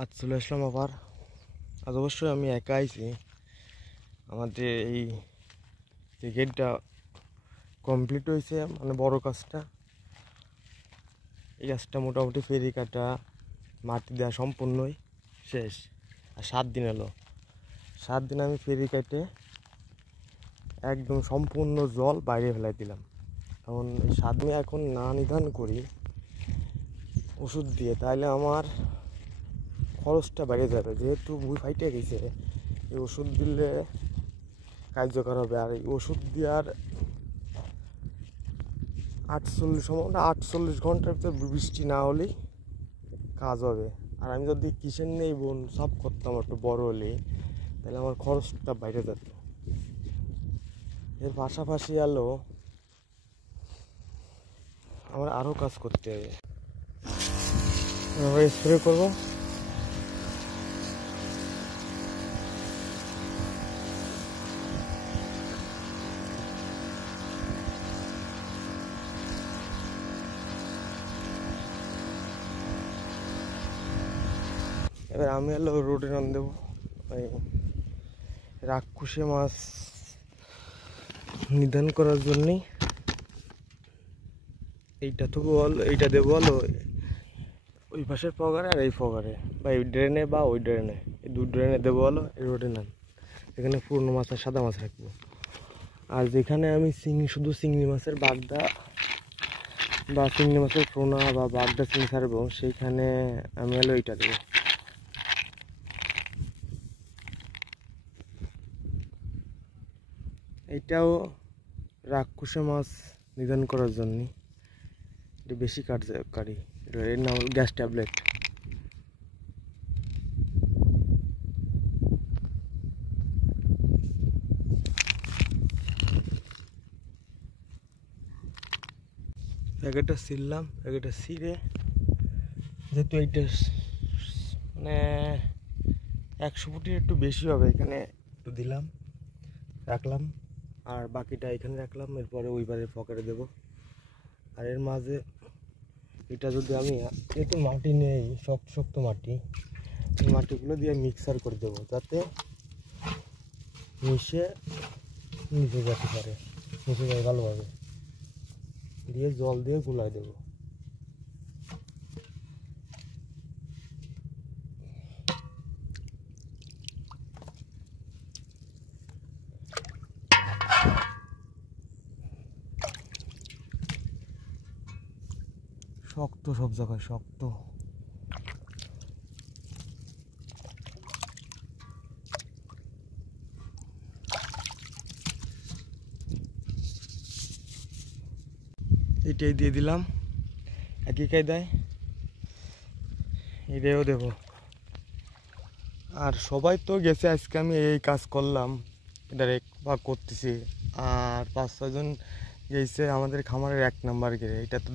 আজ চলে আসলাম আবার। আজ অবশ্যই আমি একা আইছি। আমাদের এই যে গেটটা কমপ্লিট হয়েছে, মানে বড় কাজটা, এই কাজটা মোটামুটি ফেরি কাটা মাটি দেওয়া সম্পূর্ণই শেষ। আর 7 দিন এলো, 7 দিন আমি ফেরি কাটে একদম সম্পূর্ণ জল বাইরে ফেলাই দিলাম। এখন এই 7 দিন এখন না নিধান করি ওষুধ দিয়ে, তাহলে আমার খরচটা বেড়ে যাবে। যেহেতু ভুঁই ফাইটে গেছে, এই ওষুধ দিলে কার্যকর হবে। আর এই ওষুধ দেওয়ার 48 ঘন্টার ভিতরে বৃষ্টি না হলেই কাজ হবে। আর আমি যদি কিসের নেই বোন সব করতাম একটু বড় হলে, তাহলে আমার খরচটা বাইরে যেত। এর পাশাপাশি আলো আমার আরও কাজ করতে হবে। আমরা স্প্রে করবো। এবার আমি রোডে নাম দেবো ওই রাক্ষসে মাছ নিধন করার জন্যই। এইটা তো বল, এইটা দেবো বলো ওই পাশের পগারে আর এই পগারে, বা এই ড্রেনে বা ওই ড্রেনে, এই 2 ড্রেনে দেবো বলো। এই রোডে নাম, এখানে পূর্ণ মাছ আর সাদা মাছ রাখবো। আর যেখানে আমি শুধু চিংড়ি মাছের বাগদা বা চিংড়ি মাছের পোনা বা বাগদা চিংড়ি ছাড়বো, সেইখানে আমি এইটা দেবো। এইটাও রাক্ষসে মাছ নিধন করার জন্য, এটা বেশি কার্যকারী। এর নাম গ্যাস ট্যাবলেট। প্যাকেটটা ছিললাম, প্যাকেটটা ছিঁড়ে যেহেতু এইটা মানে 100 ফুটের একটু বেশি হবে, এখানে একটু দিলাম, রাখলাম। আর বাকিটা এখানে রাখলাম, এরপরে ওই পারে পকেটে দেবো। আর এর মাঝে এটা যদি আমি একটু মাটি নেই, শক্ত শক্ত মাটি, এই মাটিগুলো দিয়ে মিক্সার করে দেবো, যাতে মিশে নিচে যেতে পারে, মিশে যায় ভালোভাবে। দিয়ে জল দিয়ে গুলাই দেবো। শক্ত সব জায়গায় শক্ত। এটাই দিয়ে দিলাম একই কায়দায়, এটাও দেবো। আর সবাই তো গেছে, আজকে আমি এই কাজ করলাম, এটা বা করতেছি। আর 5-6 জন গেছে আমাদের খামারের 1 নাম্বার গেড়ে, এটা তো